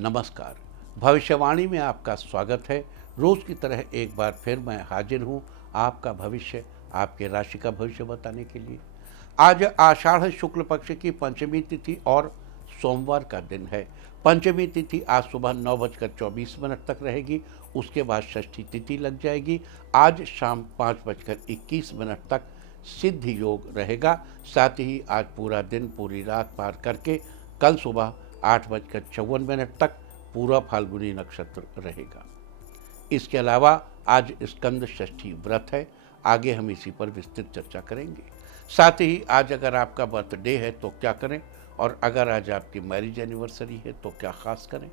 नमस्कार। भविष्यवाणी में आपका स्वागत है। रोज की तरह एक बार फिर मैं हाजिर हूँ आपका भविष्य, आपके राशि का भविष्य बताने के लिए। आज आषाढ़ शुक्ल पक्ष की पंचमी तिथि और सोमवार का दिन है। पंचमी तिथि आज सुबह 9:24 तक रहेगी। उसके बाद षष्ठी तिथि लग जाएगी। आज शाम 5:21 तक सिद्ध योग रहेगा। साथ ही आज पूरा दिन पूरी रात पार करके कल सुबह 8:54 तक पूरा फाल्गुनी नक्षत्र रहेगा। इसके अलावा आज स्कंद षष्ठी व्रत है। आगे हम इसी पर विस्तृत चर्चा करेंगे। साथ ही आज अगर आपका बर्थडे है तो क्या करें, और अगर आज आपकी मैरिज एनिवर्सरी है तो क्या खास करें।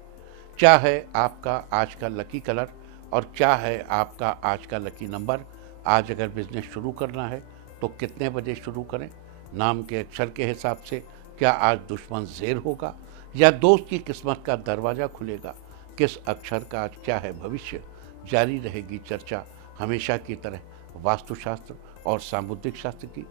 क्या है आपका आज का लकी कलर और क्या है आपका आज का लकी नंबर। आज अगर बिजनेस शुरू करना है तो कितने बजे शुरू करें। नाम के अक्षर के हिसाब से क्या आज दुश्मन ज़ेर होगा या दोस्त की किस्मत का दरवाज़ा खुलेगा। किस अक्षर का आज क्या है भविष्य। जारी रहेगी चर्चा हमेशा की तरह वास्तुशास्त्र और सामुद्रिक शास्त्र की।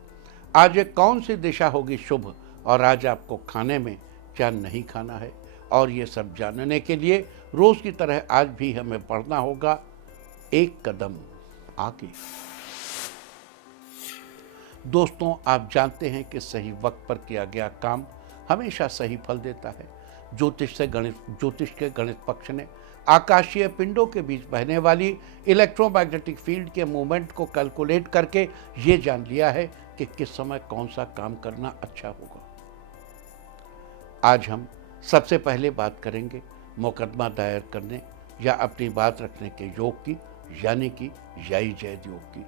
आज कौन सी दिशा होगी शुभ और आज आपको खाने में क्या नहीं खाना है, और ये सब जानने के लिए रोज़ की तरह आज भी हमें पढ़ना होगा एक कदम आगे। दोस्तों, आप जानते हैं कि सही वक्त पर किया गया काम हमेशा सही फल देता है। ज्योतिष के गणित पक्ष ने आकाशीय पिंडों के बीच बहने वाली इलेक्ट्रोमैग्नेटिक फील्ड के मूवमेंट को कैलकुलेट करके ये जान लिया है कि किस समय कौन सा काम करना अच्छा होगा। आज हम सबसे पहले बात करेंगे मुकदमा दायर करने या अपनी बात रखने के योग की, यानी कि याई जैद योग की।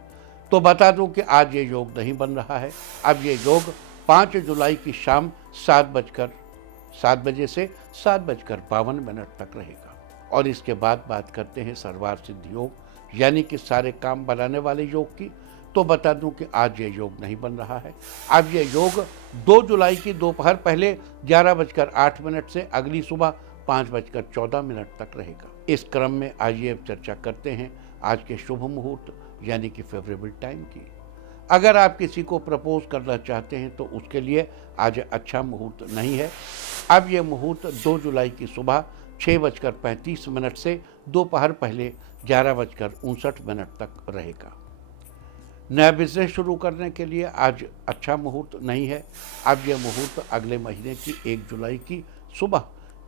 तो बता दूं कि आज ये योग नहीं बन रहा है। अब ये योग 5 जुलाई की शाम 7 बजे से 7:52 तक रहेगा। और इसके बाद बात करते हैं सर्वार्थ सिद्ध योग, यानी कि सारे काम बनाने वाले योग की। तो बता दूं कि आज ये योग नहीं बन रहा है। अब ये योग 2 जुलाई की दोपहर पहले 11:08 से अगली सुबह 5:14 तक रहेगा। इस क्रम में आइए अब चर्चा करते हैं आज के शुभ मुहूर्त यानी कि फेवरेबल टाइम की। अगर आप किसी को प्रपोज करना चाहते हैं तो उसके लिए आज अच्छा मुहूर्त नहीं है। अब यह मुहूर्त 2 जुलाई की सुबह 6:35 से दोपहर पहले 11:59 तक रहेगा। नया बिजनेस शुरू करने के लिए आज अच्छा मुहूर्त नहीं है। अब यह मुहूर्त अगले महीने की 1 जुलाई की सुबह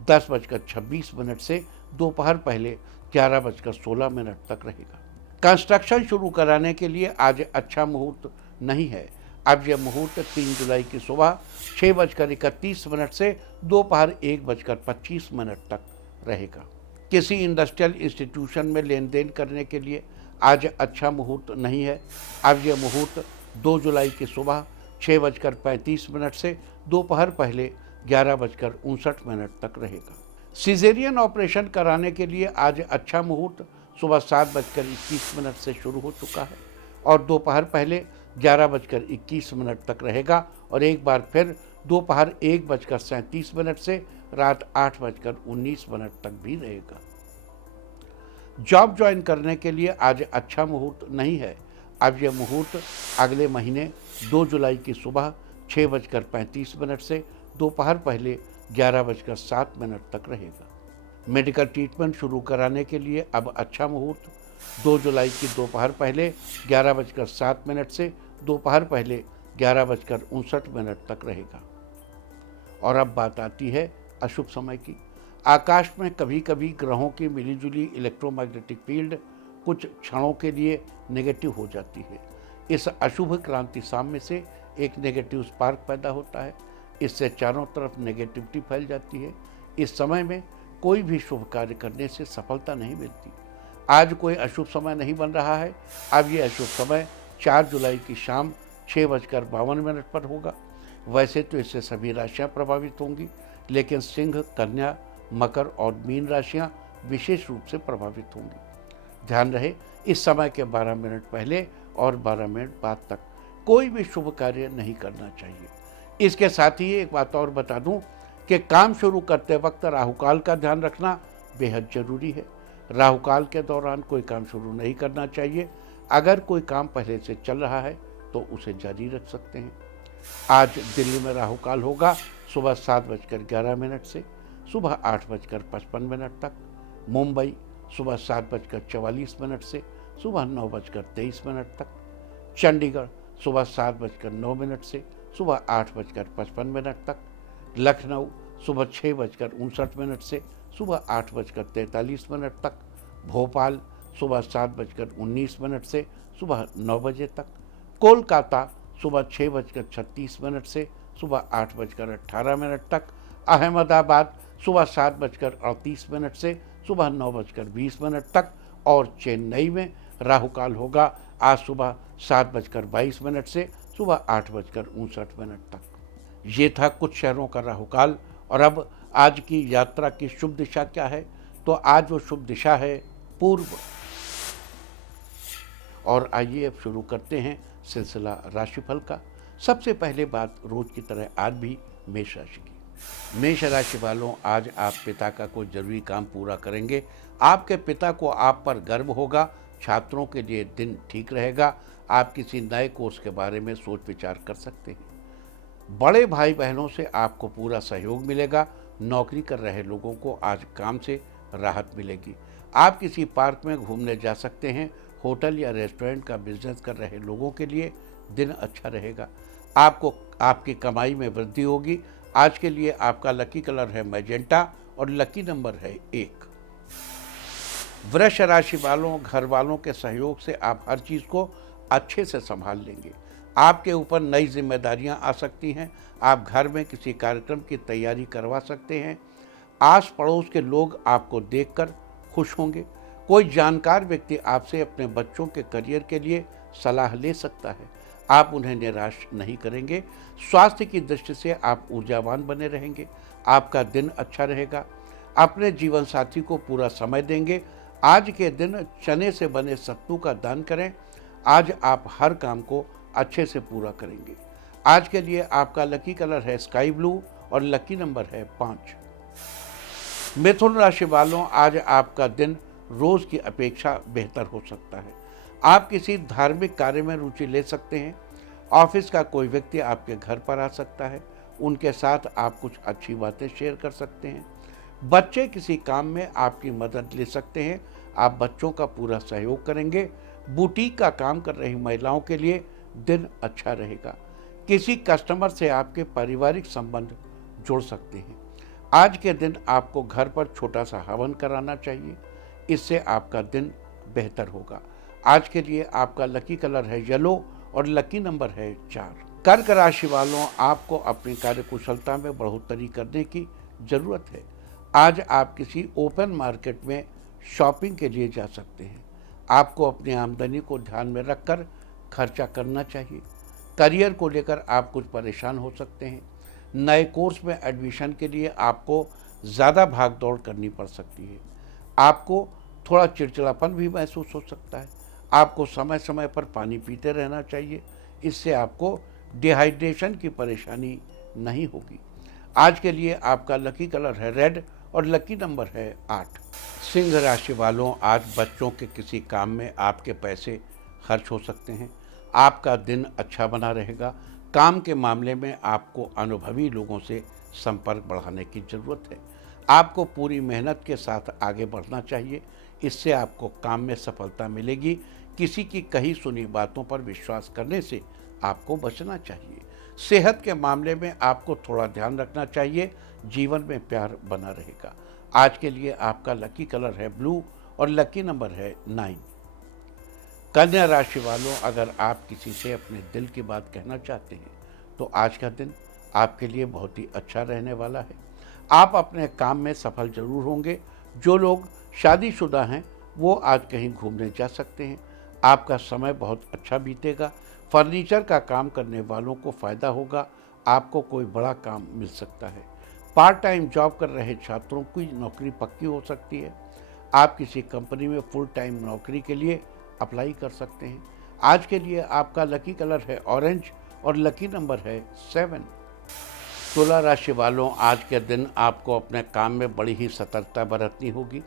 10:26 से दोपहर पहले 11:16 तक रहेगा। कंस्ट्रक्शन शुरू कराने के लिए आज अच्छा मुहूर्त नहीं है। अब यह मुहूर्त 3 जुलाई की सुबह 6:31 से दोपहर 1:25 तक रहेगा। किसी इंडस्ट्रियल इंस्टीट्यूशन में लेन देन करने के लिए आज अच्छा मुहूर्त नहीं है। अब यह मुहूर्त 2 जुलाई की सुबह 6:35 से दोपहर पहले 11:59 तक रहेगा। सिजेरियन ऑपरेशन कराने के लिए आज अच्छा मुहूर्त सुबह 7:21 से शुरू हो चुका है और दोपहर पहले 11:21 तक रहेगा, और एक बार फिर दोपहर 1:37 से रात 8:19 तक भी रहेगा। जॉब ज्वाइन करने के लिए आज अच्छा मुहूर्त नहीं है। अब यह मुहूर्त अगले महीने 2 जुलाई की सुबह 6:35 से दोपहर पहले 11:07 तक रहेगा। मेडिकल ट्रीटमेंट शुरू कराने के लिए अब अच्छा मुहूर्त 2 जुलाई की दोपहर पहले 11:07 से दोपहर पहले 11:59 तक रहेगा। और अब बात आती है अशुभ समय की। आकाश में कभी कभी ग्रहों की मिलीजुली इलेक्ट्रोमैग्नेटिक फील्ड कुछ क्षणों के लिए नेगेटिव हो जाती है। इस अशुभ क्रांति साम्य से एक नेगेटिव स्पार्क पैदा होता है। इससे चारों तरफ नेगेटिविटी फैल जाती है। इस समय में कोई भी शुभ कार्य करने से सफलता नहीं मिलती। आज कोई अशुभ समय नहीं बन रहा है। अब ये अशुभ समय 4 जुलाई की शाम 6:52 पर होगा। वैसे तो इससे सभी राशियां प्रभावित होंगी, लेकिन सिंह, कन्या, मकर और मीन राशियां विशेष रूप से प्रभावित होंगी। ध्यान रहे, इस समय के 12 मिनट पहले और 12 मिनट बाद तक कोई भी शुभ कार्य नहीं करना चाहिए। इसके साथ ही एक बात और बता दूं कि काम शुरू करते वक्त राहुकाल का ध्यान रखना बेहद जरूरी है। राहुकाल के दौरान कोई काम शुरू नहीं करना चाहिए। अगर कोई काम पहले से चल रहा है तो उसे जारी रख सकते हैं। आज दिल्ली में राहुकाल होगा सुबह 7:11 से सुबह 8:55 तक। मुंबई सुबह 7:44 से सुबह 9:23 तक। चंडीगढ़ सुबह 7:09 से सुबह 8:55 तक। लखनऊ सुबह 6:59 से सुबह 8:43 तक। भोपाल सुबह 7:19 से सुबह 9 बजे तक। कोलकाता सुबह 6:36 से सुबह 8:18 तक। अहमदाबाद सुबह 7:38 से सुबह 9:20 तक। और चेन्नई में राहु काल होगा आज सुबह 7:22 से सुबह 8:59 तक। ये था कुछ शहरों का राहु काल। और अब आज की यात्रा की शुभ दिशा क्या है? तो आज वो शुभ दिशा है पूर्व। और आइए अब शुरू करते हैं सिलसिला राशिफल का। सबसे पहले बात रोज की तरह आज भी मेष राशि की। मेष राशि वालों, आज आप पिता का कोई जरूरी काम पूरा करेंगे। आपके पिता को आप पर गर्व होगा। छात्रों के लिए दिन ठीक रहेगा। आप किसी नए कोर्स के बारे में सोच विचार कर सकते हैं। बड़े भाई बहनों से आपको पूरा सहयोग मिलेगा। नौकरी कर रहे लोगों को आज काम से राहत मिलेगी। आप किसी पार्क में घूमने जा सकते हैं। होटल या रेस्टोरेंट का बिजनेस कर रहे लोगों के लिए दिन अच्छा रहेगा। आपको आपकी कमाई में वृद्धि होगी। आज के लिए आपका लकी कलर है मैजेंटा और लकी नंबर है 1। वृष राशि वालों, घर वालों के सहयोग से आप हर चीज को अच्छे से संभाल लेंगे। आपके ऊपर नई जिम्मेदारियां आ सकती हैं। आप घर में किसी कार्यक्रम की तैयारी करवा सकते हैं। आस पड़ोस के लोग आपको देखकर खुश होंगे। कोई जानकार व्यक्ति आपसे अपने बच्चों के करियर के लिए सलाह ले सकता है। आप उन्हें निराश नहीं करेंगे। स्वास्थ्य की दृष्टि से आप ऊर्जावान बने रहेंगे। आपका दिन अच्छा रहेगा। अपने जीवन साथी को पूरा समय देंगे। आज के दिन चने से बने सत्तू का दान करें। आज आप हर काम को अच्छे से पूरा करेंगे। आज के लिए आपका लकी कलर है स्काई ब्लू और लकी नंबर है 5। मिथुन राशि वालों, आज आपका दिन रोज की अपेक्षा बेहतर हो सकता है। आप किसी धार्मिक कार्य में रुचि ले सकते हैं। ऑफिस का कोई व्यक्ति आपके घर पर आ सकता है। उनके साथ आप कुछ अच्छी बातें शेयर कर सकते हैं। बच्चे किसी काम में आपकी मदद ले सकते हैं। आप बच्चों का पूरा सहयोग करेंगे। बुटीक का काम कर रही महिलाओं के लिए दिन अच्छा रहेगा। किसी कस्टमर से आपके पारिवारिक संबंध जुड़ सकते हैं। आज के दिन आपको घर पर छोटा सा हवन कराना चाहिए। इससे आपका दिन बेहतर होगा। आज के लिए आपका लकी कलर है येलो और लकी नंबर है 4। कर्क राशि वालों, आपको अपनी कार्यकुशलता में बढ़ोतरी करने की जरूरत है। आज आप किसी ओपन मार्केट में शॉपिंग के लिए जा सकते हैं। आपको अपनी आमदनी को ध्यान में रखकर खर्चा करना चाहिए। करियर को लेकर आप कुछ परेशान हो सकते हैं। नए कोर्स में एडमिशन के लिए आपको ज़्यादा भाग दौड़ करनी पड़ सकती है। आपको थोड़ा चिड़चिड़ापन भी महसूस हो सकता है। आपको समय समय पर पानी पीते रहना चाहिए। इससे आपको डिहाइड्रेशन की परेशानी नहीं होगी। आज के लिए आपका लकी कलर है रेड और लकी नंबर है 8। सिंह राशि वालों, आज बच्चों के किसी काम में आपके पैसे खर्च हो सकते हैं। आपका दिन अच्छा बना रहेगा। काम के मामले में आपको अनुभवी लोगों से संपर्क बढ़ाने की ज़रूरत है। आपको पूरी मेहनत के साथ आगे बढ़ना चाहिए। इससे आपको काम में सफलता मिलेगी। किसी की कही सुनी बातों पर विश्वास करने से आपको बचना चाहिए। सेहत के मामले में आपको थोड़ा ध्यान रखना चाहिए। जीवन में प्यार बना रहेगा। आज के लिए आपका लकी कलर है ब्लू और लकी नंबर है 9। कन्या राशि वालों, अगर आप किसी से अपने दिल की बात कहना चाहते हैं तो आज का दिन आपके लिए बहुत ही अच्छा रहने वाला है। आप अपने काम में सफल जरूर होंगे। जो लोग शादीशुदा हैं वो आज कहीं घूमने जा सकते हैं। आपका समय बहुत अच्छा बीतेगा। फर्नीचर का काम करने वालों को फ़ायदा होगा। आपको कोई बड़ा काम मिल सकता है। पार्ट टाइम जॉब कर रहे छात्रों की नौकरी पक्की हो सकती है। आप किसी कंपनी में फुल टाइम नौकरी के लिए अप्लाई कर सकते हैं। आज के लिए आपका लकी कलर है ऑरेंज और लकी नंबर है 7। तुला राशि वालों, आज के दिन आपको अपने काम में बड़ी ही सतर्कता बरतनी होगी।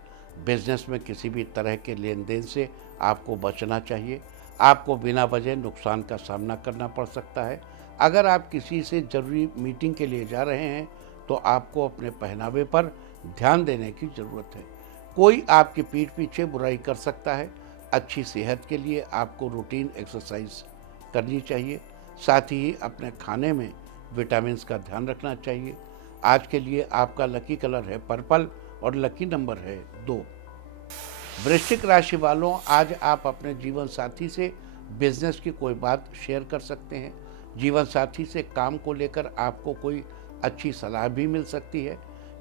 बिजनेस में किसी भी तरह के लेन देन से आपको बचना चाहिए। आपको बिना वजह नुकसान का सामना करना पड़ सकता है। अगर आप किसी से ज़रूरी मीटिंग के लिए जा रहे हैं तो आपको अपने पहनावे पर ध्यान देने की ज़रूरत है। कोई आपकी पीठ पीछे बुराई कर सकता है। अच्छी सेहत के लिए आपको रूटीन एक्सरसाइज करनी चाहिए। साथ ही अपने खाने में विटामिन्स का ध्यान रखना चाहिए। आज के लिए आपका लकी कलर है पर्पल और लकी नंबर है 2। वृश्चिक राशि वालों, आज आप अपने जीवन साथी से बिजनेस की कोई बात शेयर कर सकते हैं। जीवन साथी से काम को लेकर आपको कोई अच्छी सलाह भी मिल सकती है।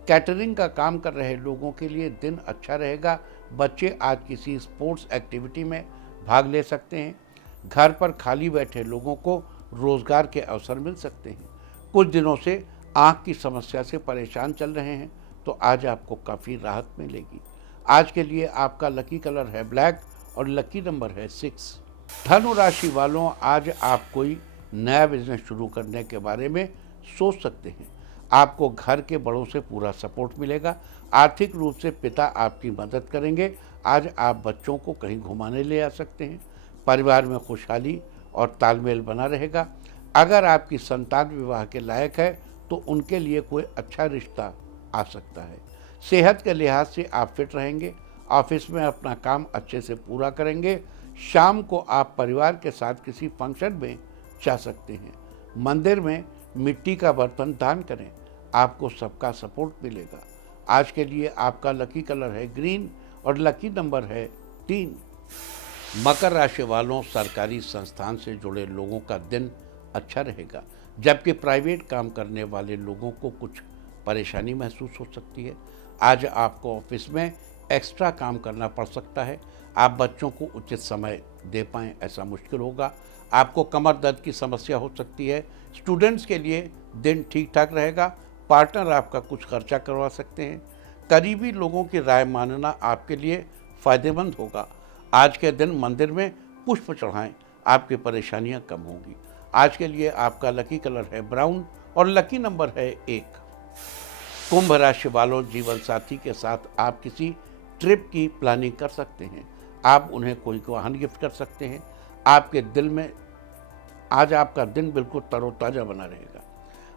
कैटरिंग का काम कर रहे लोगों के लिए दिन अच्छा रहेगा। बच्चे आज किसी स्पोर्ट्स एक्टिविटी में भाग ले सकते हैं। घर पर खाली बैठे लोगों को रोजगार के अवसर मिल सकते हैं। कुछ दिनों से आंख की समस्या से परेशान चल रहे हैं तो आज आपको काफ़ी राहत मिलेगी। आज के लिए आपका लकी कलर है ब्लैक और लकी नंबर है 6। धनु राशि वालों, आज आप कोई नया बिजनेस शुरू करने के बारे में सोच सकते हैं। आपको घर के बड़ों से पूरा सपोर्ट मिलेगा। आर्थिक रूप से पिता आपकी मदद करेंगे। आज आप बच्चों को कहीं घुमाने ले आ सकते हैं। परिवार में खुशहाली और तालमेल बना रहेगा। अगर आपकी संतान विवाह के लायक है तो उनके लिए कोई अच्छा रिश्ता आ सकता है। सेहत के लिहाज से आप फिट रहेंगे। ऑफिस में अपना काम अच्छे से पूरा करेंगे। शाम को आप परिवार के साथ किसी फंक्शन में जा सकते हैं। मंदिर में मिट्टी का बर्तन दान करें, आपको सबका सपोर्ट मिलेगा। आज के लिए आपका लकी कलर है ग्रीन और लकी नंबर है 3। मकर राशि वालों, सरकारी संस्थान से जुड़े लोगों का दिन अच्छा रहेगा, जबकि प्राइवेट काम करने वाले लोगों को कुछ परेशानी महसूस हो सकती है। आज आपको ऑफिस में एक्स्ट्रा काम करना पड़ सकता है। आप बच्चों को उचित समय दे पाएँ ऐसा मुश्किल होगा। आपको कमर दर्द की समस्या हो सकती है। स्टूडेंट्स के लिए दिन ठीक ठाक रहेगा। पार्टनर आपका कुछ खर्चा करवा सकते हैं। करीबी लोगों की राय मानना आपके लिए फ़ायदेमंद होगा। आज के दिन मंदिर में पुष्प चढ़ाएं, आपकी परेशानियां कम होंगी। आज के लिए आपका लकी कलर है ब्राउन और लकी नंबर है 1। कुंभ राशि वालों, जीवन साथी के साथ आप किसी ट्रिप की प्लानिंग कर सकते हैं। आप उन्हें कोई वाहन गिफ्ट कर सकते हैं। आपके दिल में आज आपका दिन बिल्कुल तरोताज़ा बना रहेगा।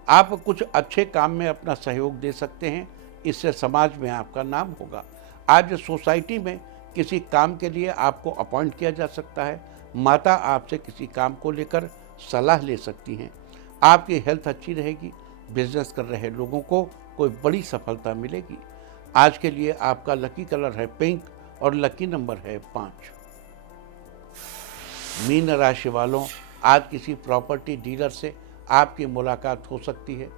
आप कुछ अच्छे काम में अपना सहयोग दे सकते हैं, इससे समाज में आपका नाम होगा। आज सोसाइटी में किसी काम के लिए आपको अपॉइंट किया जा सकता है। माता आपसे किसी काम को लेकर सलाह ले सकती हैं। आपकी हेल्थ अच्छी रहेगी। बिजनेस कर रहे लोगों को कोई बड़ी सफलता मिलेगी। आज के लिए आपका लकी कलर है पिंक और लकी नंबर है 5। मीन राशि वालों, आज किसी प्रॉपर्टी डीलर से आपकी मुलाकात हो सकती है।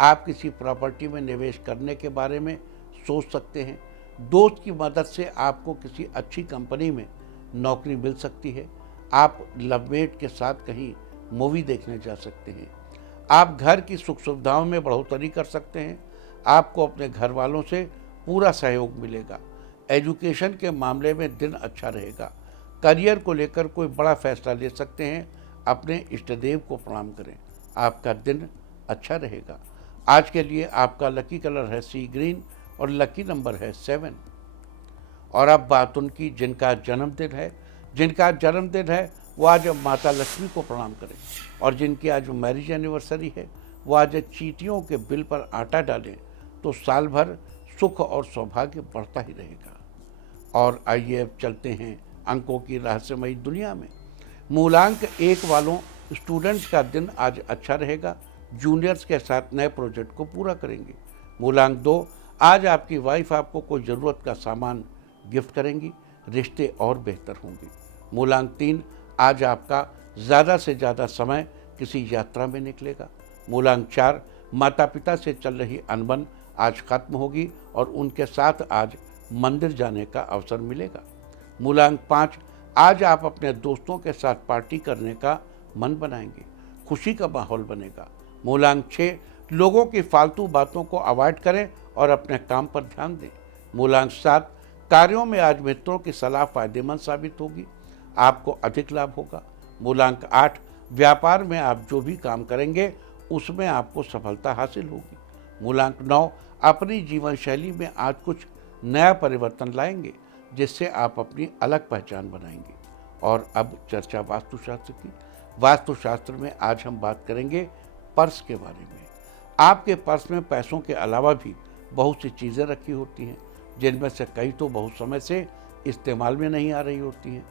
आप किसी प्रॉपर्टी में निवेश करने के बारे में सोच सकते हैं। दोस्त की मदद से आपको किसी अच्छी कंपनी में नौकरी मिल सकती है। आप लवमेट के साथ कहीं मूवी देखने जा सकते हैं। आप घर की सुख सुविधाओं में बढ़ोतरी कर सकते हैं। आपको अपने घर वालों से पूरा सहयोग मिलेगा। एजुकेशन के मामले में दिन अच्छा रहेगा। करियर को लेकर कोई बड़ा फैसला ले सकते हैं। अपने इष्टदेव को प्रणाम करें, आपका दिन अच्छा रहेगा। आज के लिए आपका लकी कलर है सी ग्रीन और लकी नंबर है 7। और अब बात उनकी जिनका जन्मदिन है वो आज माता लक्ष्मी को प्रणाम करें। और जिनकी आज मैरिज एनिवर्सरी है वो आज चींटियों के बिल पर आटा डालें तो साल भर सुख और सौभाग्य बढ़ता ही रहेगा। और आइए अब चलते हैं अंकों की रहस्यमयी दुनिया में। मूलांक 1 वालों स्टूडेंट्स का दिन आज अच्छा रहेगा। जूनियर्स के साथ नए प्रोजेक्ट को पूरा करेंगे। मूलांक 2, आज आपकी वाइफ आपको कोई ज़रूरत का सामान गिफ्ट करेंगी। रिश्ते और बेहतर होंगे। मूलांक 3, आज आपका ज़्यादा से ज़्यादा समय किसी यात्रा में निकलेगा। मूलांक 4, माता पिता से चल रही अनबन आज खत्म होगी और उनके साथ आज मंदिर जाने का अवसर मिलेगा। मूलांक 5, आज आप अपने दोस्तों के साथ पार्टी करने का मन बनाएंगे। खुशी का माहौल बनेगा। मूलांक 6, लोगों की फालतू बातों को अवॉइड करें और अपने काम पर ध्यान दें। मूलांक 7, कार्यों में आज मित्रों की सलाह फायदेमंद साबित होगी। आपको अधिक लाभ होगा। मूलांक 8, व्यापार में आप जो भी काम करेंगे उसमें आपको सफलता हासिल होगी। मूलांक 9, अपनी जीवन शैली में आज कुछ नया परिवर्तन लाएंगे जिससे आप अपनी अलग पहचान बनाएंगे। और अब चर्चा वास्तुशास्त्र की। वास्तुशास्त्र में आज हम बात करेंगे पर्स के बारे में। आपके पर्स में पैसों के अलावा भी बहुत सी चीज़ें रखी होती हैं, जिनमें से कई तो बहुत समय से इस्तेमाल में नहीं आ रही होती हैं।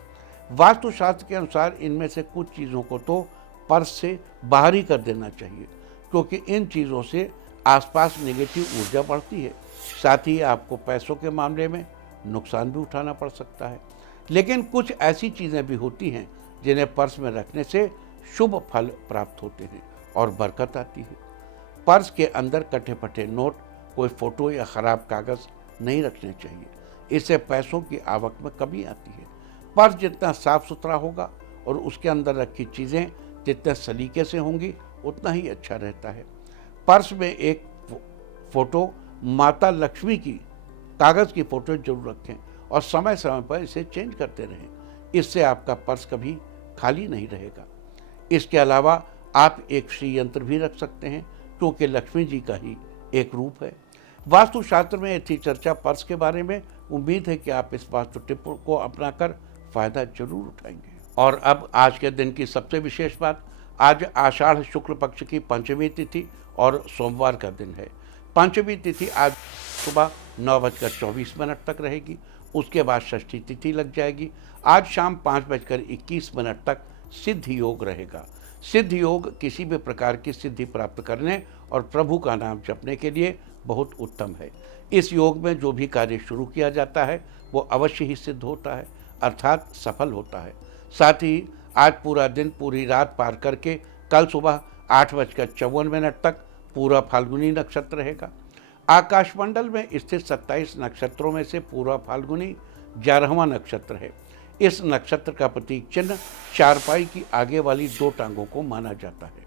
वास्तुशास्त्र के अनुसार इनमें से कुछ चीज़ों को तो पर्स से बाहर ही कर देना चाहिए, क्योंकि इन चीज़ों से आसपास नेगेटिव ऊर्जा बढ़ती है। साथ ही आपको पैसों के मामले में नुकसान भी उठाना पड़ सकता है। लेकिन कुछ ऐसी चीज़ें भी होती हैं जिन्हें पर्स में रखने से शुभ फल प्राप्त होते हैं और बरकत आती है। पर्स के अंदर कटे फटे नोट, कोई फोटो या ख़राब कागज़ नहीं रखने चाहिए, इससे पैसों की आवक में कमी आती है। पर्स जितना साफ सुथरा होगा और उसके अंदर रखी चीज़ें जितने सलीके से होंगी उतना ही अच्छा रहता है। पर्स में एक फ़ोटो माता लक्ष्मी की कागज़ की फ़ोटो जरूर रखें और समय समय पर इसे चेंज करते रहें, इससे आपका पर्स कभी खाली नहीं रहेगा। इसके अलावा आप एक श्री यंत्र भी रख सकते हैं, क्योंकि लक्ष्मी जी का ही एक रूप है। वास्तुशास्त्र में थी चर्चा पर्स के बारे में। उम्मीद है कि आप इस वास्तु टिप को अपनाकर फायदा जरूर उठाएंगे। और अब आज के दिन की सबसे विशेष बात, आज आषाढ़ शुक्ल पक्ष की पंचमी तिथि और सोमवार का दिन है। पंचमी तिथि आज सुबह 9:24 तक रहेगी, उसके बाद षष्ठी तिथि लग जाएगी। आज शाम 5:21 तक सिद्ध योग रहेगा। सिद्ध योग किसी भी प्रकार की सिद्धि प्राप्त करने और प्रभु का नाम जपने के लिए बहुत उत्तम है। इस योग में जो भी कार्य शुरू किया जाता है वो अवश्य ही सिद्ध होता है, अर्थात सफल होता है। साथ ही आज पूरा दिन पूरी रात पार करके कल सुबह 8:54 तक पूरा फाल्गुनी नक्षत्र रहेगा। आकाशमंडल में स्थित 27 नक्षत्रों में से पूरा फाल्गुनी 11वां नक्षत्र है। इस नक्षत्र का प्रतीक चिन्ह चारपाई की आगे वाली 2 टांगों को माना जाता है।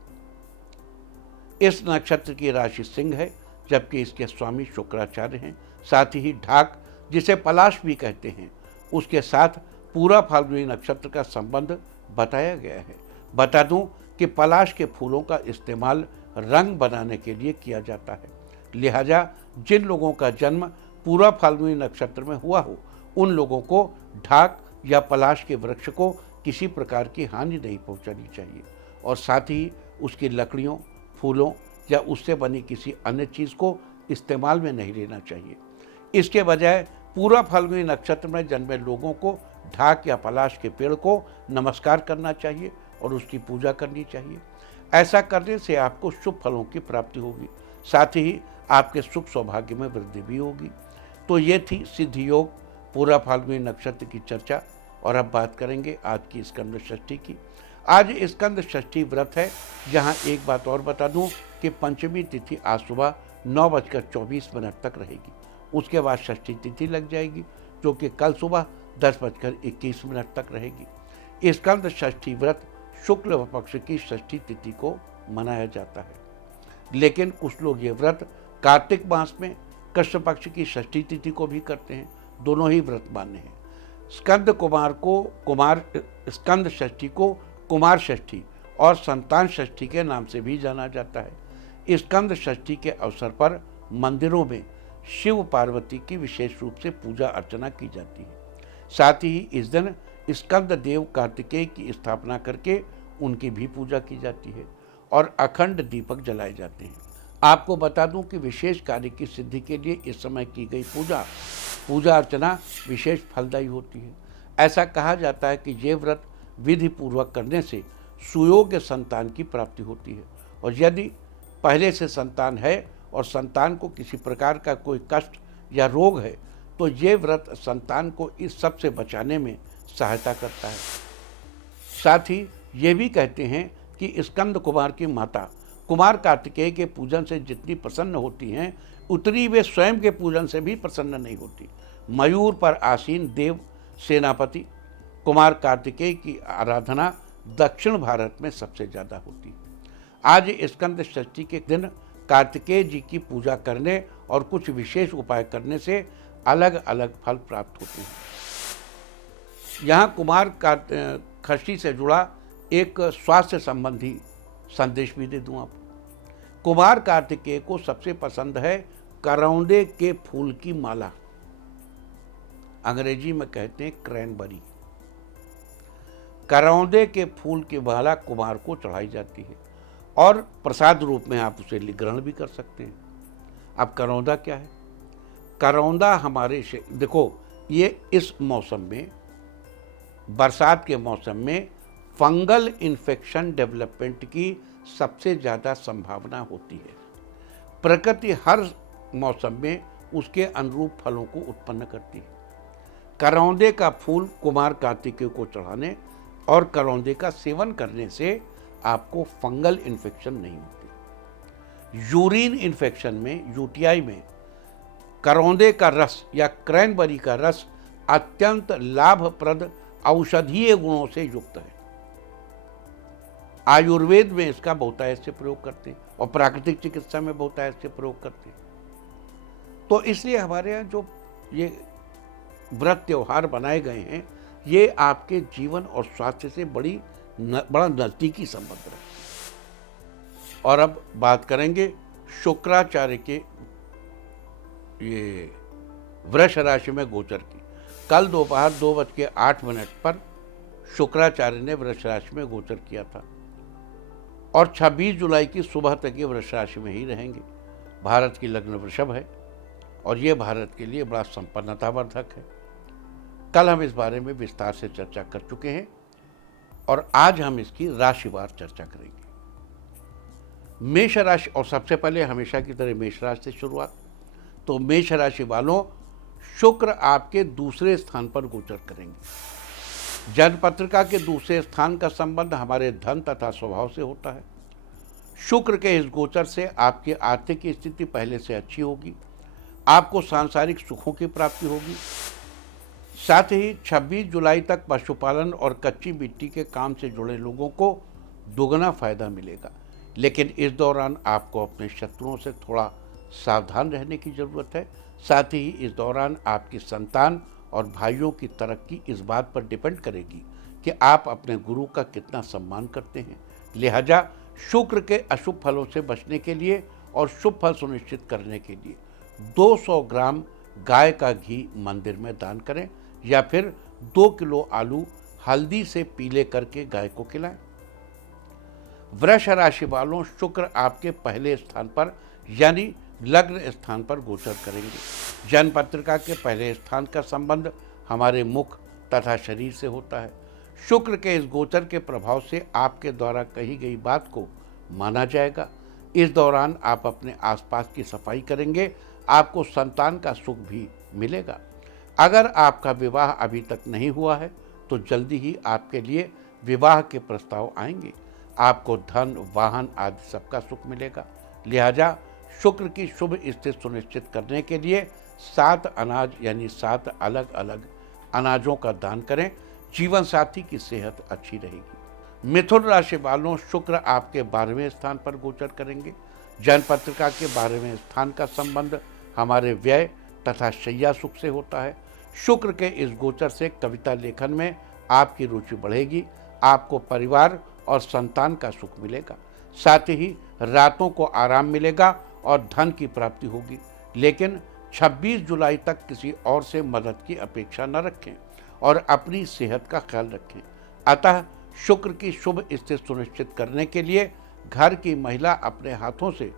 इस नक्षत्र की राशि सिंह है, जबकि इसके स्वामी शुक्राचार्य हैं। साथ ही ढाक, जिसे पलाश भी कहते हैं, उसके साथ पूरा फाल्गुनी नक्षत्र का संबंध बताया गया है। बता दूं कि पलाश के फूलों का इस्तेमाल रंग बनाने के लिए किया जाता है। लिहाजा जिन लोगों का जन्म पूरा फाल्गुनी नक्षत्र में हुआ हो, उन लोगों को ढाक या पलाश के वृक्ष को किसी प्रकार की हानि नहीं पहुंचानी चाहिए और साथ ही उसकी लकड़ियों, फूलों या उससे बनी किसी अन्य चीज़ को इस्तेमाल में नहीं लेना चाहिए। इसके बजाय पूरा फाल्गुनी नक्षत्र में जन्मे लोगों को ढाक या पलाश के पेड़ को नमस्कार करना चाहिए और उसकी पूजा करनी चाहिए। ऐसा करने से आपको शुभ फलों की प्राप्ति होगी, साथ ही आपके सुख सौभाग्य में वृद्धि भी होगी। तो ये थी सिद्ध योग पूरा फाल्गुनी नक्षत्र की चर्चा। और अब बात करेंगे आज की स्कंद षष्ठी की। आज स्कंद षष्ठी व्रत है, जहां एक बात और बता दूं कि पंचमी तिथि आज सुबह 9:24 तक रहेगी। उसके बाद षष्ठी तिथि लग जाएगी, जो कि कल सुबह 10:21 तक रहेगी। स्कंद षष्ठी व्रत शुक्ल पक्ष की षष्ठी तिथि को मनाया जाता है, लेकिन कुछ लोग ये व्रत कार्तिक मास में कृष्ण पक्ष की षष्ठी तिथि को भी करते हैं। दोनों ही व्रत मान्य हैं। स्कंद षष्ठी को कुमार षष्ठी और संतान षष्ठी के नाम से भी जाना जाता है। स्कंद षष्ठी के अवसर पर मंदिरों में शिव पार्वती की विशेष रूप से पूजा अर्चना की जाती है। साथ ही इस दिन स्कंद देव कार्तिकेय की स्थापना करके उनकी भी पूजा की जाती है और अखंड दीपक जलाए जाते हैं। आपको बता दूं कि विशेष कार्य की सिद्धि के लिए इस समय की गई पूजा अर्चना विशेष फलदायी होती है। ऐसा कहा जाता है कि ये व्रत विधि पूर्वक करने से सुयोग्य संतान की प्राप्ति होती है, और यदि पहले से संतान है और संतान को किसी प्रकार का कोई कष्ट या रोग है, तो ये व्रत संतान को इस सब से बचाने में सहायता करता है। साथ ही ये भी कहते हैं कि स्कंद कुमार की माता कुमार कार्तिकेय के पूजन से जितनी प्रसन्न होती हैं, उतनी वे स्वयं के पूजन से भी प्रसन्न नहीं होती। मयूर पर आसीन देव सेनापति कुमार कार्तिकेय की आराधना दक्षिण भारत में सबसे ज़्यादा होती है। आज स्कंद षष्ठी के दिन कार्तिकेय जी की पूजा करने और कुछ विशेष उपाय करने से अलग अलग फल प्राप्त होते हैं। यहाँ कुमार षष्ठी से जुड़ा एक स्वास्थ्य संबंधी संदेश भी दे दूँ आपको। कुमार कार्तिकेय को सबसे पसंद है करौंदे के फूल की माला, अंग्रेजी में कहते हैं क्रैनबेरी। करौंदे के फूल की माला कुमार को चढ़ाई जाती है और प्रसाद रूप में आप उसे ग्रहण भी कर सकते हैं। अब करौंदा क्या है? करौंदा हमारे से देखो, ये इस मौसम में, बरसात के मौसम में फंगल इन्फेक्शन डेवलपमेंट की सबसे ज़्यादा संभावना होती है। प्रकृति हर मौसम में उसके अनुरूप फलों को उत्पन्न करती है। करौंदे का फूल कुमार कार्तिकेय को चढ़ाने और करौंदे का सेवन करने से आपको फंगल इन्फेक्शन नहीं होती। यूरिन इन्फेक्शन में, यूटीआई में करौंदे का रस या क्रैनबेरी का रस अत्यंत लाभप्रद औषधीय गुणों से युक्त है। आयुर्वेद में इसका बहुतायत से प्रयोग करते हैं और प्राकृतिक चिकित्सा में बहुतायत से प्रयोग करते हैं। तो इसलिए हमारे यहाँ जो ये व्रत त्योहार बनाए गए हैं, ये आपके जीवन और स्वास्थ्य से बड़ा नज़दीकी संबंध रखते हैं। और अब बात करेंगे शुक्राचार्य के ये वृष राशि में गोचर की। कल दोपहर 2:08 पर शुक्राचार्य ने वृष राशि में गोचर किया था और 26 जुलाई की सुबह तक ये वृष राशि में ही रहेंगे। भारत की लग्न वृषभ है और ये भारत के लिए बड़ा संपन्नतावर्धक है। कल हम इस बारे में विस्तार से चर्चा कर चुके हैं और आज हम इसकी राशिवार चर्चा करेंगे। मेष राशि, और सबसे पहले हमेशा की तरह मेष राशि से शुरुआत। तो मेष राशि वालों, शुक्र आपके दूसरे स्थान पर गोचर करेंगे। जन्मपत्रिका के दूसरे स्थान का संबंध हमारे धन तथा स्वभाव से होता है। शुक्र के इस गोचर से आपकी आर्थिक स्थिति पहले से अच्छी होगी। आपको सांसारिक सुखों की प्राप्ति होगी। साथ ही 26 जुलाई तक पशुपालन और कच्ची मिट्टी के काम से जुड़े लोगों को दोगुना फायदा मिलेगा। लेकिन इस दौरान आपको अपने शत्रुओं से थोड़ा सावधान रहने की जरूरत है। साथ ही इस दौरान आपकी संतान और भाइयों की तरक्की इस बात पर डिपेंड करेगी कि आप अपने गुरु का कितना सम्मान करते हैं। लिहाजा शुक्र के अशुभ फलों से बचने के लिए और शुभ फल सुनिश्चित करने के लिए 200 ग्राम गाय का घी मंदिर में दान करें या फिर 2 किलो आलू हल्दी से पीले करके गाय को खिलाएं। वृष राशि वालों, शुक्र आपके पहले स्थान पर यानी लग्न स्थान पर गोचर करेंगे। जन्मपत्रिका के पहले स्थान का संबंध हमारे मुख तथा शरीर से होता है। शुक्र के इस गोचर के प्रभाव से आपके द्वारा कही गई बात को माना जाएगा। इस दौरान आप अपने आसपास की सफाई करेंगे। आपको संतान का सुख भी मिलेगा। अगर आपका विवाह अभी तक नहीं हुआ है तो जल्दी ही आपके लिए विवाह के प्रस्ताव आएंगे। आपको धन, वाहन आदि सबका सुख मिलेगा। लिहाजा शुक्र की शुभ स्थिति सुनिश्चित करने के लिए 7 अनाज यानी 7 अलग अलग अनाजों का दान करें। जीवन साथी की सेहत अच्छी रहेगी। मिथुन राशि वालों, शुक्र आपके 12वें स्थान पर गोचर करेंगे। जन्मपत्रिका के 12वें स्थान का संबंध हमारे व्यय तथा शैया सुख से होता है। शुक्र के इस गोचर से कविता लेखन में आपकी रुचि बढ़ेगी। आपको परिवार और संतान का सुख मिलेगा। साथ ही रातों को आराम मिलेगा और धन की प्राप्ति होगी। लेकिन 26 जुलाई तक किसी और से मदद की अपेक्षा न रखें और अपनी सेहत का ख्याल रखें। अतः शुक्र की शुभ स्थिति सुनिश्चित करने के लिए घर की महिला अपने हाथों से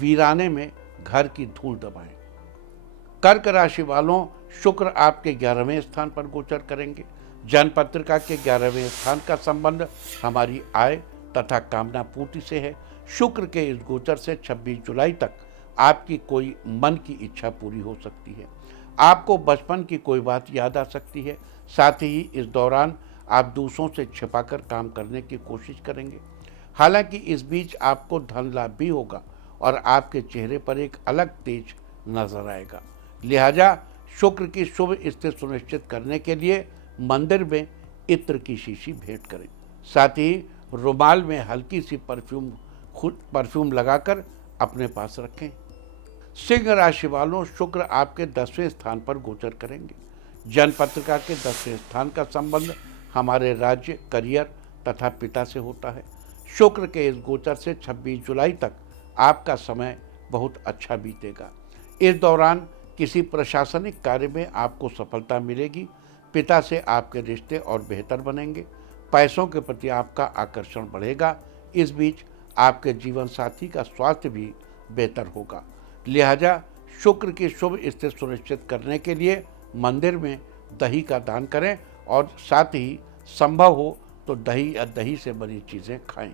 वीराने में घर की धूल दबाएं। कर्क राशि वालों, शुक्र आपके 11वें स्थान पर गोचर करेंगे। जन्मपत्रिका के 11वें स्थान का संबंध हमारी आय तथा कामना पूर्ति से है। शुक्र के इस गोचर से 26 जुलाई तक आपकी कोई मन की इच्छा पूरी हो सकती है। आपको बचपन की कोई बात याद आ सकती है। साथ ही इस दौरान आप दूसरों से छिपाकर काम करने की कोशिश करेंगे। हालांकि इस बीच आपको धन लाभ भी होगा और आपके चेहरे पर एक अलग तेज नजर आएगा। लिहाजा शुक्र की शुभ स्थिति सुनिश्चित करने के लिए मंदिर में इत्र की शीशी भेंट करें। साथ ही रुमाल में हल्की सी परफ्यूम लगाकर अपने पास रखें। सिंह राशि वालों, शुक्र आपके 10वें स्थान पर गोचर करेंगे। जन्मपत्रिका के 10वें स्थान का संबंध हमारे राज्य, करियर तथा पिता से होता है। शुक्र के इस गोचर से 26 जुलाई तक आपका समय बहुत अच्छा बीतेगा। इस दौरान किसी प्रशासनिक कार्य में आपको सफलता मिलेगी। पिता से आपके रिश्ते और बेहतर बनेंगे। पैसों के प्रति आपका आकर्षण बढ़ेगा। इस बीच आपके जीवन साथी का स्वास्थ्य भी बेहतर होगा। लिहाजा शुक्र की शुभ स्थिति सुनिश्चित करने के लिए मंदिर में दही का दान करें और साथ ही संभव हो तो दही या दही से बनी चीज़ें खाएं।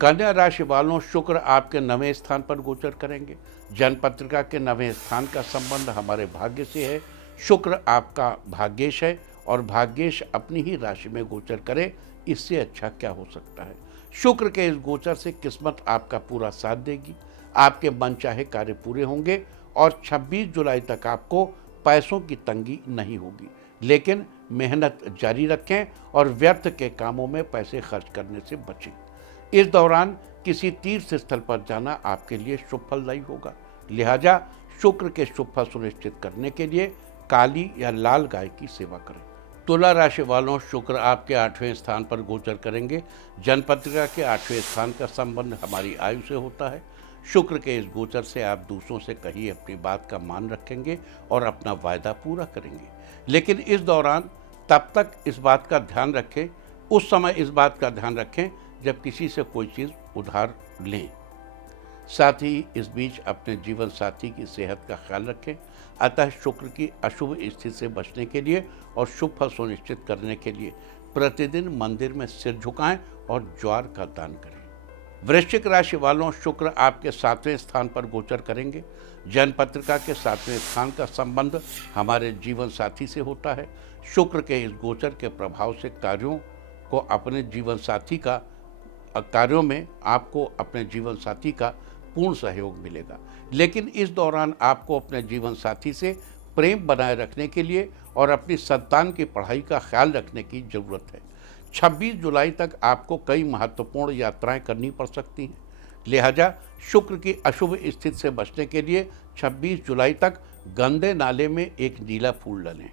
कन्या राशि वालों, शुक्र आपके 9वें स्थान पर गोचर करेंगे। जन्मपत्रिका के 9वें स्थान का संबंध हमारे भाग्य से है। शुक्र आपका भाग्येश है और भाग्येश अपनी ही राशि में गोचर करे, इससे अच्छा क्या हो सकता है। शुक्र के इस गोचर से किस्मत आपका पूरा साथ देगी, आपके मनचाहे कार्य पूरे होंगे और 26 जुलाई तक आपको पैसों की तंगी नहीं होगी। लेकिन मेहनत जारी रखें और व्यर्थ के कामों में पैसे खर्च करने से बचें। इस दौरान किसी तीर्थ स्थल पर जाना आपके लिए शुभ फलदायी होगा। लिहाजा शुक्र के शुभ फल सुनिश्चित करने के लिए काली या लाल गाय की सेवा करें। तुला राशि वालों, शुक्र आपके 8वें स्थान पर गोचर करेंगे। जन्मपत्रिका के 8वें स्थान का संबंध हमारी आयु से होता है। शुक्र के इस गोचर से आप दूसरों से कही अपनी बात का मान रखेंगे और अपना वायदा पूरा करेंगे। लेकिन इस दौरान तब तक इस बात का ध्यान रखें, उस समय इस बात का ध्यान रखें जब किसी से कोई चीज़ उधार लें। साथ ही इस बीच अपने जीवन साथी की सेहत का ख्याल रखें। अतः शुक्र की अशुभ स्थिति से बचने के लिए और शुभ फल सुनिश्चित करने के लिए प्रतिदिन मंदिर में सिर झुकाएं और ज्वार का दान करें। वृश्चिक राशि वालों, शुक्र आपके 7वें स्थान पर गोचर करेंगे। जन्मपत्रिका के 7वें स्थान का संबंध हमारे जीवन साथी से होता है। शुक्र के इस गोचर के प्रभाव से कार्यों में आपको अपने जीवन साथी का पूर्ण सहयोग मिलेगा। लेकिन इस दौरान आपको अपने जीवन साथी से प्रेम बनाए रखने के लिए और अपनी संतान की पढ़ाई का ख्याल रखने की जरूरत है। 26 जुलाई तक आपको कई महत्वपूर्ण यात्राएं करनी पड़ सकती हैं। लिहाजा शुक्र की अशुभ स्थिति से बचने के लिए 26 जुलाई तक गंदे नाले में एक नीला फूल डालें।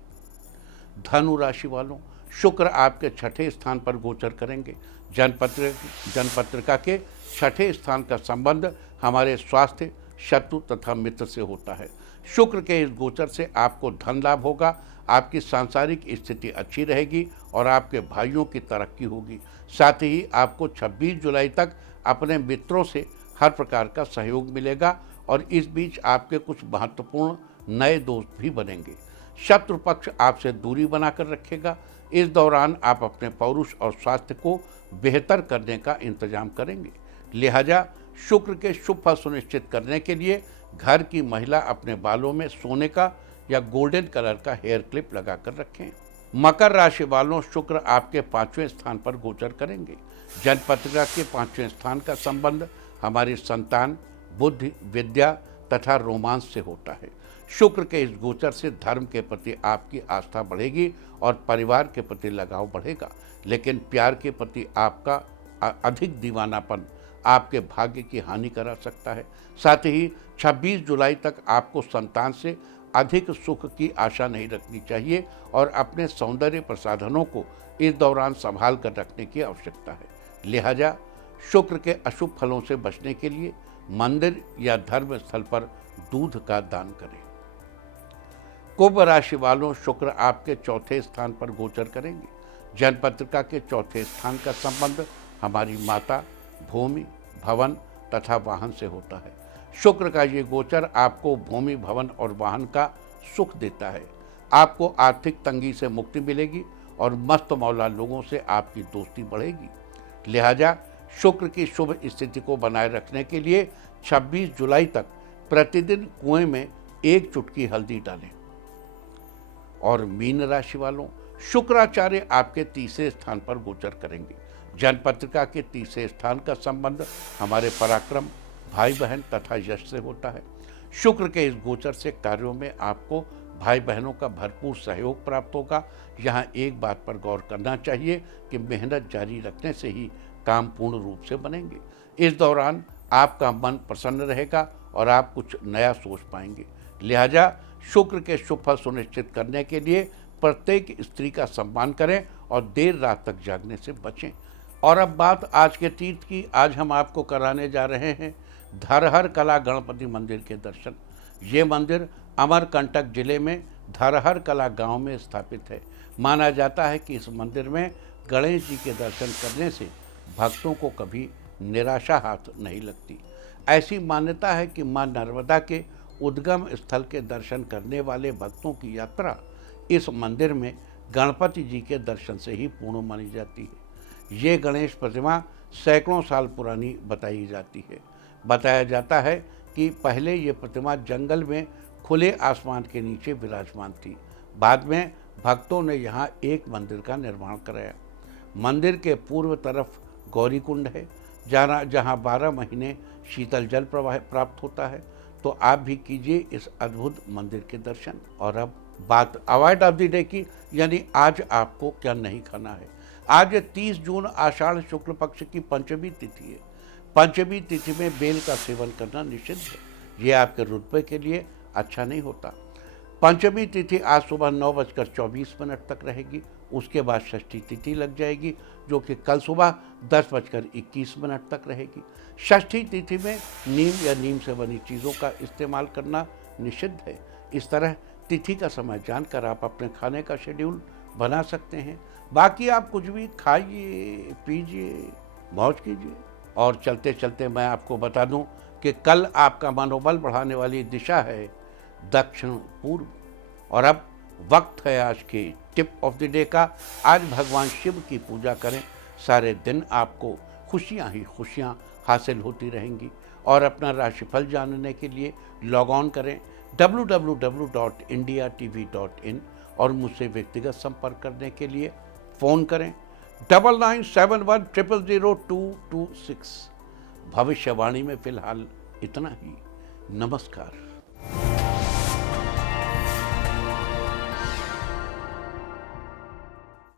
धनु राशि वालों, शुक्र आपके 6ठे स्थान पर गोचर करेंगे। जन्मपत्रिका के 6ठे स्थान का संबंध हमारे स्वास्थ्य, शत्रु तथा मित्र से होता है। शुक्र के इस गोचर से आपको धन लाभ होगा, आपकी सांसारिक स्थिति अच्छी रहेगी और आपके भाइयों की तरक्की होगी। साथ ही आपको 26 जुलाई तक अपने मित्रों से हर प्रकार का सहयोग मिलेगा और इस बीच आपके कुछ महत्वपूर्ण नए दोस्त भी बनेंगे। शत्रु पक्ष आपसे दूरी बनाकर रखेगा। इस दौरान आप अपने पौरुष और स्वास्थ्य को बेहतर करने का इंतजाम करेंगे। लिहाजा शुक्र के शुभ फल सुनिश्चित करने के लिए घर की महिला अपने बालों में सोने का या गोल्डन कलर का हेयर क्लिप लगाकर रखें। मकर राशि वालों, शुक्र आपके 5वें स्थान पर गोचर करेंगे। जन्मपत्रिका के 5वें स्थान का संबंध हमारी संतान, बुद्धि, विद्या तथा रोमांस से होता है। शुक्र के इस गोचर से धर्म के प्रति आपकी आस्था बढ़ेगी और परिवार के प्रति लगाव बढ़ेगा। लेकिन प्यार के प्रति आपका अधिक दीवानापन आपके भाग्य की हानि करा सकता है। साथ ही 26 जुलाई तक आपको संतान से अधिक सुख की आशा नहीं रखनी चाहिए और अपने सौंदर्य प्रसाधनों को इस दौरान संभाल कर रखने की आवश्यकता है। लिहाजा शुक्र के अशुभ फलों से बचने के लिए मंदिर या धर्म स्थल पर दूध का दान करें। कुंभ राशि वालों, शुक्र आपके 4थे स्थान पर गोचर करेंगे। जन्मपत्रिका के 4थे स्थान का संबंध हमारी माता, भूमि, भवन तथा वाहन से होता है। शुक्र का ये गोचर आपको भूमि, भवन और वाहन का सुख देता है। आपको आर्थिक तंगी से मुक्ति मिलेगी और मस्त मौला लोगों से आपकी दोस्ती बढ़ेगी। लिहाजा शुक्र की शुभ स्थिति को बनाए रखने के लिए 26 जुलाई तक प्रतिदिन कुएं में 1 चुटकी हल्दी डालें। और मीन राशि वालों, शुक्राचार्य आपके 3रे स्थान पर गोचर करेंगे। जन्मपत्रिका के 3रे स्थान का संबंध हमारे पराक्रम, भाई बहन तथा यश से होता है। शुक्र के इस गोचर से कार्यों में आपको भाई बहनों का भरपूर सहयोग प्राप्त होगा। यहाँ एक बात पर गौर करना चाहिए कि मेहनत जारी रखने से ही काम पूर्ण रूप से बनेंगे। इस दौरान आपका मन प्रसन्न रहेगा और आप कुछ नया सोच पाएंगे। लिहाजा शुक्र के शुभ फल सुनिश्चित करने के लिए प्रत्येक स्त्री का सम्मान करें और देर रात तक जागने से बचें। और अब बात आज के तीर्थ की। आज हम आपको कराने जा रहे हैं धरहर कला गणपति मंदिर के दर्शन। ये मंदिर अमरकंटक जिले में धरहर कला गांव में स्थापित है। माना जाता है कि इस मंदिर में गणेश जी के दर्शन करने से भक्तों को कभी निराशा हाथ नहीं लगती। ऐसी मान्यता है कि मां नर्मदा के उद्गम स्थल के दर्शन करने वाले भक्तों की यात्रा इस मंदिर में गणपति जी के दर्शन से ही पूर्ण मानी जाती है। ये गणेश प्रतिमा सैकड़ों साल पुरानी बताई जाती है। बताया जाता है कि पहले ये प्रतिमा जंगल में खुले आसमान के नीचे विराजमान थी। बाद में भक्तों ने यहाँ एक मंदिर का निर्माण कराया। मंदिर के पूर्व तरफ गौरी कुंड है, जहाँ 12 महीने शीतल जल प्रवाह प्राप्त होता है। तो आप भी कीजिए इस अद्भुत मंदिर के दर्शन। और अब बात अवॉइड ऑफ द डे की, यानी आज आपको क्या नहीं खाना है। आज 30 जून आषाढ़ शुक्ल पक्ष की पंचमी तिथि है। पंचमी तिथि में बेल का सेवन करना निषिद्ध है। ये आपके रुतबे के लिए अच्छा नहीं होता। पंचमी तिथि आज सुबह 9:24 तक रहेगी। उसके बाद षष्ठी तिथि लग जाएगी, जो कि कल सुबह 10:21 तक रहेगी। षष्ठी तिथि में नीम या नीम से बनी चीज़ों का इस्तेमाल करना निषिद्ध है। इस तरह तिथि का समय जानकर आप अपने खाने का शेड्यूल बना सकते हैं। बाकी आप कुछ भी खाइए, पीजिए, मौज कीजिए। और चलते चलते मैं आपको बता दूं कि कल आपका मनोबल बढ़ाने वाली दिशा है दक्षिण पूर्व। और अब वक्त है आज के टिप ऑफ द डे का। आज भगवान शिव की पूजा करें। सारे दिन आपको खुशियां ही खुशियां हासिल होती रहेंगी। और अपना राशिफल जानने के लिए लॉग ऑन करें www.indiatv.in और मुझसे व्यक्तिगत संपर्क करने के लिए फ़ोन करें 9971000226। भविष्यवाणी में फिलहाल इतना ही। नमस्कार।